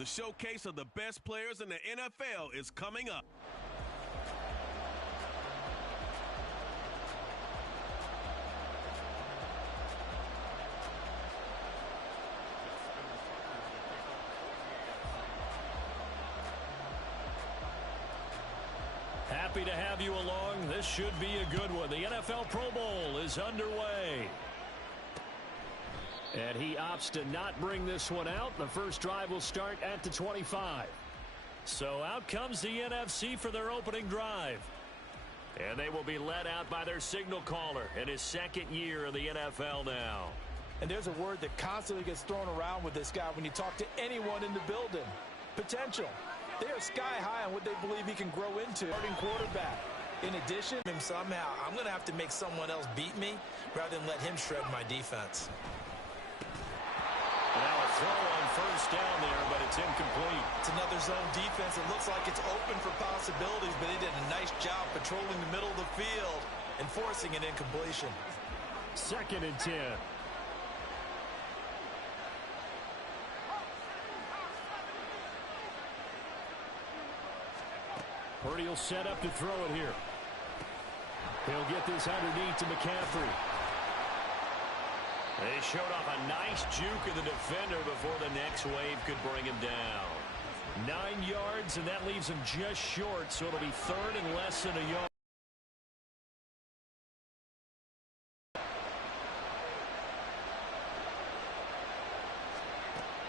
The showcase of the best players in the NFL is coming up. Happy to have you along. This should be a good one. The NFL Pro Bowl is underway. And he opts to not bring this one out. The first drive will start at the 25. So out comes the NFC for their opening drive. And they will be led out by their signal caller in his second year in the NFL now. And there's a word that constantly gets thrown around with this guy when you talk to anyone in the building. Potential. They are sky high on what they believe he can grow into. Starting quarterback. In addition, somehow, I'm going to have to make someone else beat me rather than let him shred my defense. Now a throw on first down there, but it's incomplete. It's another zone defense. It looks like it's open for possibilities, but he did a nice job patrolling the middle of the field and forcing an incompletion. 2nd and 10. Purdy will set up to throw it here. He'll get this underneath to McCaffrey. They showed off a nice juke of the defender before the next wave could bring him down. 9 yards, and that leaves him just short, so it'll be 3rd and less than a yard.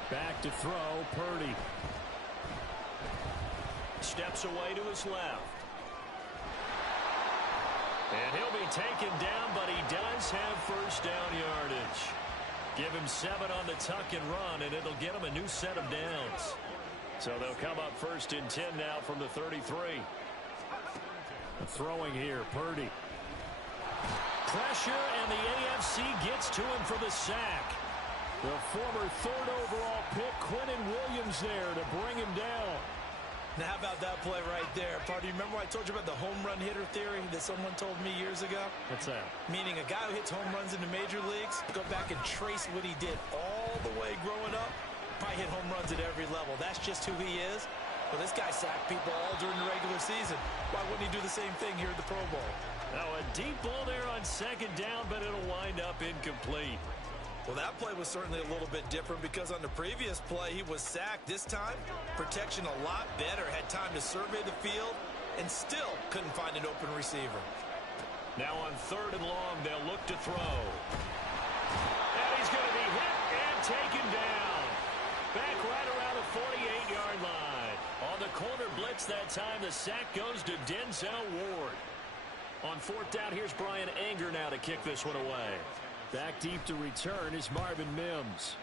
Back to throw, Purdy. Steps away to his left. And he'll be taken down, but he does have first down yardage. Give him 7 on the tuck and run, and it'll get him a new set of downs. So they'll come up 1st and 10 now from the 33. Throwing here, Purdy. Pressure, and the AFC gets to him for the sack. The former 3rd overall pick, Quentin Williams, there to bring him down. Now, how about that play right there? Party, remember I told you about the home run hitter theory that someone told me years ago? What's that? Meaning a guy who hits home runs in the major leagues, go back and trace what he did all the way growing up, probably hit home runs at every level. That's just who he is. Well, this guy sacked people all during the regular season. Why wouldn't he do the same thing here at the Pro Bowl? Now, a deep ball there on 2nd down, but it'll wind up incomplete. Well, that play was certainly a little bit different because on the previous play, he was sacked. This time, protection a lot better. Had time to survey the field and still couldn't find an open receiver. Now on 3rd and long, they'll look to throw. And he's going to be hit and taken down. Back right around the 48-yard line. On the corner blitz that time, the sack goes to Denzel Ward. On 4th down, here's Brian Anger now to kick this one away. Back deep to return is Marvin Mims.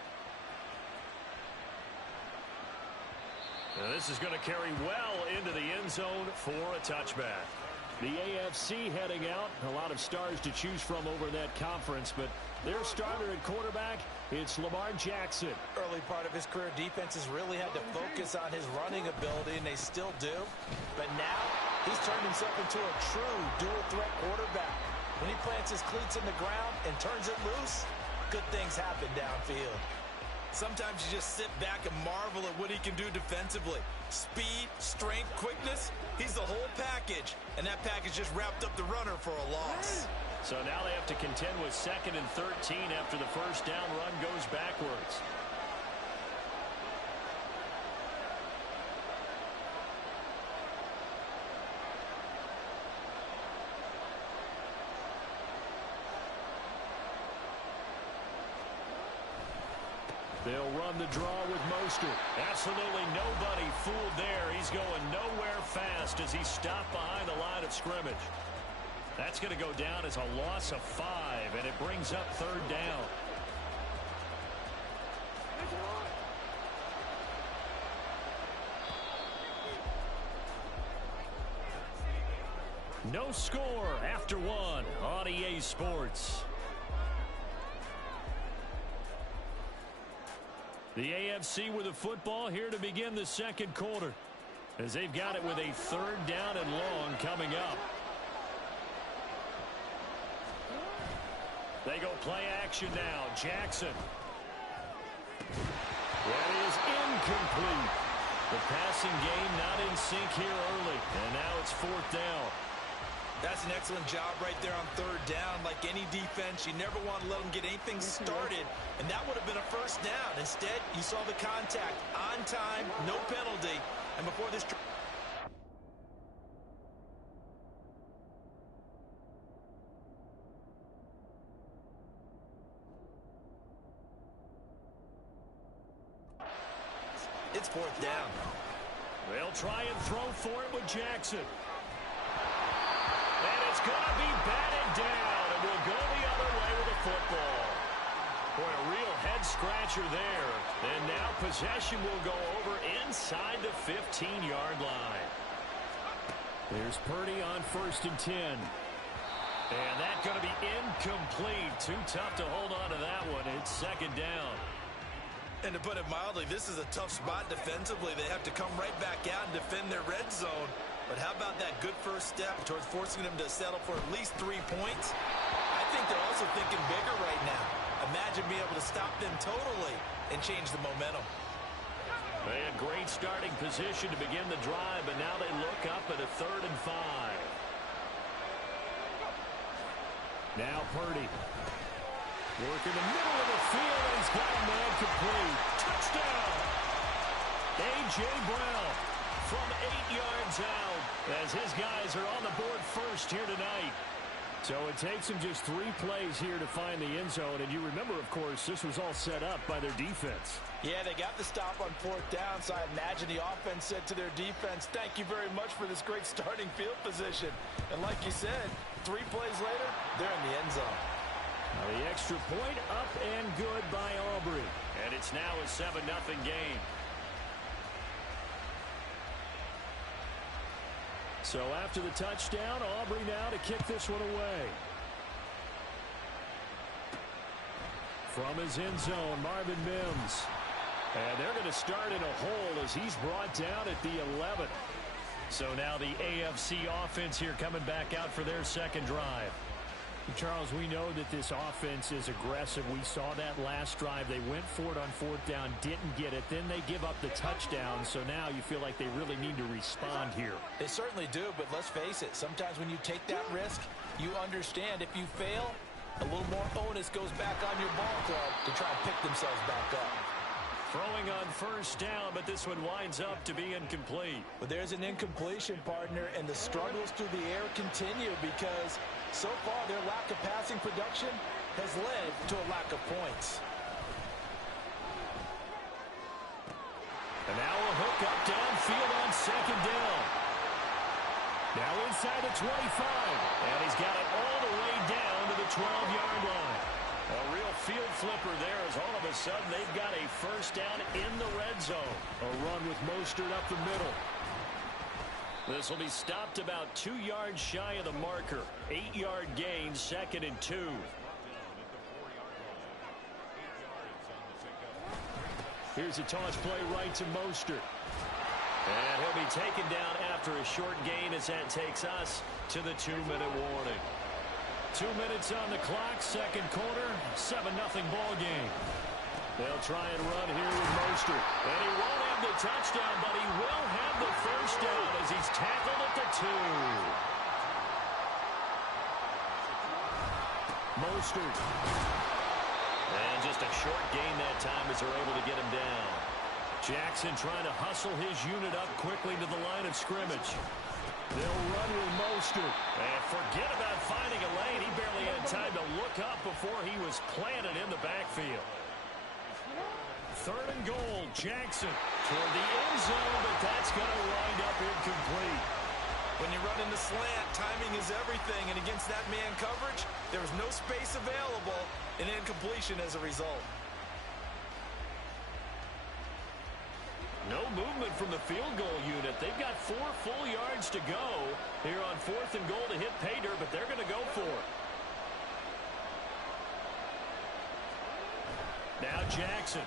Now this is going to carry well into the end zone for a touchback. The AFC heading out. A lot of stars to choose from over that conference, but their starter at quarterback, it's Lamar Jackson. Early part of his career, defenses really had to focus on his running ability, and they still do. But now he's turned himself into a true dual-threat quarterback. When he plants his cleats in the ground and turns it loose, good things happen downfield. Sometimes you just sit back and marvel at what he can do defensively. Speed, strength, quickness, he's the whole package. And that package just wrapped up the runner for a loss. So now they have to contend with 2nd and 13 after the first down run goes backwards. They'll run the draw with Mostert. Absolutely nobody fooled there. He's going nowhere fast as he stopped behind the line of scrimmage. That's going to go down as a loss of 5, and it brings up 3rd down. No score after 1 on EA Sports. The AFC with the football here to begin the 2nd quarter, as they've got it with a 3rd down and long coming up. They go play action now. Jackson. That is incomplete. The passing game not in sync here early, and now it's 4th down. That's an excellent job right there on 3rd down. Like any defense, you never want to let them get anything started, and that would have been a 1st down. Instead, you saw the contact on time, no penalty, and before this... It's 4th down. They'll try and throw for it with Jackson. And it's going to be batted down, and we'll go the other way with the football. Boy, a real head-scratcher there. And now possession will go over inside the 15-yard line. Here's Purdy on 1st and 10. And that's going to be incomplete. Too tough to hold on to that one. It's 2nd down. And to put it mildly, this is a tough spot defensively. They have to come right back out and defend their red zone. But how about that good first step towards forcing them to settle for at least 3 points? I think they're also thinking bigger right now. Imagine being able to stop them totally and change the momentum. They had great starting position to begin the drive, but now they look up at a 3rd and 5. Now Purdy. Work in the middle of the field, and he's got a man complete. Touchdown! A.J. Brown from 8 yards out as his guys are on the board first here tonight. So it takes them just 3 plays here to find the end zone. And you remember, of course, this was all set up by their defense. Yeah, they got the stop on 4th down, so I imagine the offense said to their defense, thank you very much for this great starting field position. And like you said, 3 plays later, they're in the end zone. Now the extra point up and good by Aubrey. And it's now a 7-0 game. So after the touchdown, Aubrey now to kick this one away. From his end zone, Marvin Mims. And they're going to start in a hole as he's brought down at the 11. So now the AFC offense here coming back out for their 2nd drive. Charles, we know that this offense is aggressive. We saw that last drive. They went for it on 4th down, didn't get it. Then they give up the touchdown. So now you feel like they really need to respond here. They certainly do, but let's face it. Sometimes when you take that risk, you understand if you fail, a little more onus goes back on your ball club to try and pick themselves back up. Throwing on 1st down, but this one winds up to be incomplete. But there's an incompletion, partner, and the struggles through the air continue because so far their lack of passing production has led to a lack of points. And now a hook up downfield on 2nd down. Now inside the 25, and he's got it all the way down to the 12-yard line. A real field flipper there as all of a sudden they've got a 1st down in the red zone. A run with Mostert up the middle. This will be stopped about 2 yards shy of the marker. 8-yard gain, 2nd and 2. Here's a toss play right to Mostert. And he'll be taken down after a short gain as that takes us to the 2-minute warning. 2 minutes on the clock, 2nd quarter, 7-0 ball game. They'll try and run here with Mostert. And he won't have the touchdown, but he will have the 1st down as he's tackled at the 2. Mostert. And just a short gain that time as they're able to get him down. Jackson trying to hustle his unit up quickly to the line of scrimmage. They'll run with Mostert. And forget about finding a lane. He barely had time to look up before he was planted in the backfield. 3rd and goal, Jackson toward the end zone, but that's going to wind up incomplete. When you run in the slant, timing is everything, and against that man coverage, there was no space available, and incompletion as a result. No movement from the field goal unit. They've got 4 full yards to go here on 4th and goal to hit pay dirt, but they're going to go for it. Now Jackson